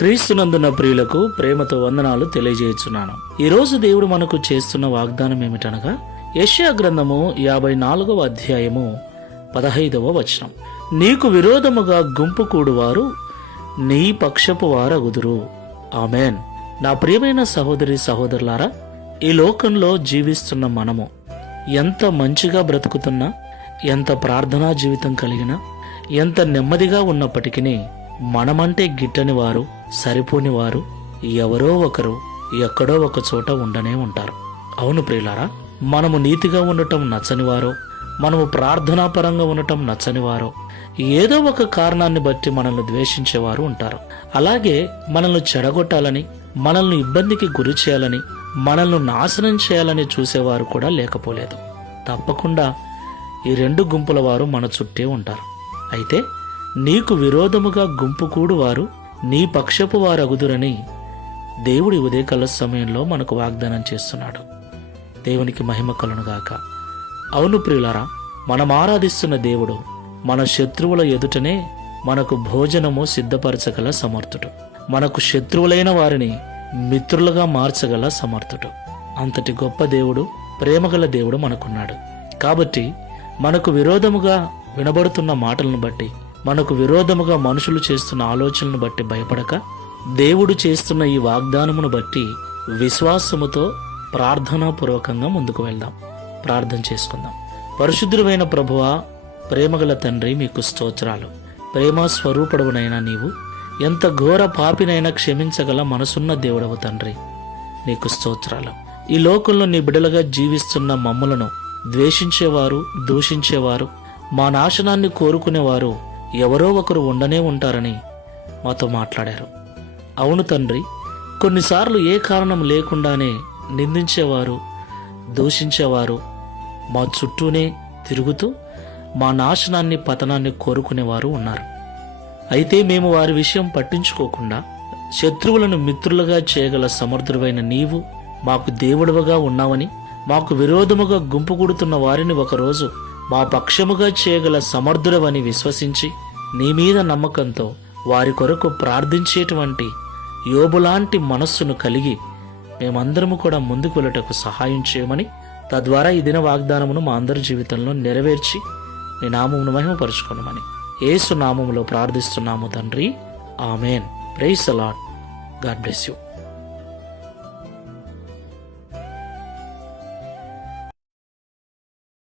క్రీస్తునందున ప్రియులకు ప్రేమతో వందనాలు తెలియజేయుచున్నాను. ఈరోజు దేవుడు మనకు చేస్తున్న వాగ్దానం ఏమిటనగా యెషయా గ్రంథము 54వ అధ్యాయము 15వ వచనం. నీకు విరోధముగా గుంపు కూడువారు నీ పక్షపు వారగుదురు. ఆమెన్. నా ప్రియమైన సహోదరి సహోదరులారా, ఈ లోకంలో జీవిస్తున్న మనము ఎంత మంచిగా బ్రతుకుతున్నా, ఎంత ప్రార్థనా జీవితం కలిగినా, ఎంత నెమ్మదిగా ఉన్నప్పటికీ మనమంటే గిట్టని వారు, సరిపోని వారు ఎవరో ఒకరు ఎక్కడో ఒక చోట ఉండనే ఉంటారు. అవును ప్రియులారా, మనము నీతిగా ఉండటం నచ్చనివారో, మనము ప్రార్థనాపరంగా ఉండటం నచ్చనివారో, ఏదో ఒక కారణాన్ని బట్టి మనల్ని ద్వేషించేవారు ఉంటారు. అలాగే మనల్ని చెడగొట్టాలని, మనల్ని ఇబ్బందికి గురి చేయాలని, మనల్ని నాశనం చేయాలని చూసేవారు కూడా లేకపోలేదు. తప్పకుండా ఈ రెండు గుంపుల వారు మన చుట్టే ఉంటారు. అయితే నీకు విరోధముగా గుంపు కూడు వారు నీ పక్షపు వారగుదురని దేవుడి ఉదయకాల సమయంలో మనకు వాగ్దానం చేస్తున్నాడు. దేవునికి మహిమ కలుగునుగాక. అవును ప్రియులారా, మనం ఆరాధిస్తున్న దేవుడు మన శత్రువుల ఎదుటనే మనకు భోజనము సిద్ధపరచగల సమర్థుడు. మనకు శత్రువులైన వారిని మిత్రులుగా మార్చగల సమర్థుడు. అంతటి గొప్ప దేవుడు, ప్రేమగల దేవుడు మనకున్నాడు. కాబట్టి మనకు విరోధముగా వినబడుతున్న మాటలను బట్టి, మనకు విరోధముగా మనుషులు చేస్తున్న ఆలోచనలను బట్టి భయపడక, దేవుడు చేస్తున్న ఈ వాగ్దానమును బట్టి విశ్వాసముతో ప్రార్థనాపూర్వకంగా ముందుకు వెళ్దాం. ప్రార్థన చేసుకుందాం. పరిశుద్ధుడైన ప్రభువా, ప్రేమగల తండ్రి, మీకు స్తోత్రాలు. ప్రేమ స్వరూపుడవునైనా నీవు ఎంత ఘోర పాపినైనా క్షమించగల మనసున్న దేవుడవు తండ్రి, నీకు స్తోత్రాలు. ఈ లోకంలో నీ బిడ్డలుగా జీవిస్తున్న మమ్ములను ద్వేషించేవారు, దూషించేవారు, మా నాశనాన్ని కోరుకునేవారు ఎవరో ఒకరు ఉండనే ఉంటారని మాతో మాట్లాడారు. అవును తండ్రి, కొన్నిసార్లు ఏ కారణం లేకుండానే నిందించేవారు, దూషించేవారు మా చుట్టూనే తిరుగుతూ మా నాశనాన్ని, పతనాన్ని కోరుకునేవారు ఉన్నారు. అయితే మేము వారి విషయం పట్టించుకోకుండా శత్రువులను మిత్రులుగా చేయగల సమర్థుడైన నీవు మాకు దేవుడవుగా ఉన్నావని, మాకు విరోధముగా గుంపు కూడుతున్న వారిని ఒకరోజు మా పక్షముగా చేయగల సమర్థుడవని విశ్వసించి నీ మీద నమ్మకంతో వారి కొరకు ప్రార్థించేటువంటి యోబులాంటి మనస్సును కలిగి మేమందరము కూడా ముందుకు వెళ్ళటకు సహాయం చేయమని, తద్వారా ఈ దిన వాగ్దానమును మా అందరి జీవితంలో నెరవేర్చి మీ నామమును మహిమపరచుకొనమని యేసు నామములో ప్రార్థిస్తున్నాము తండ్రి. Amen. Praise the Lord. God bless you.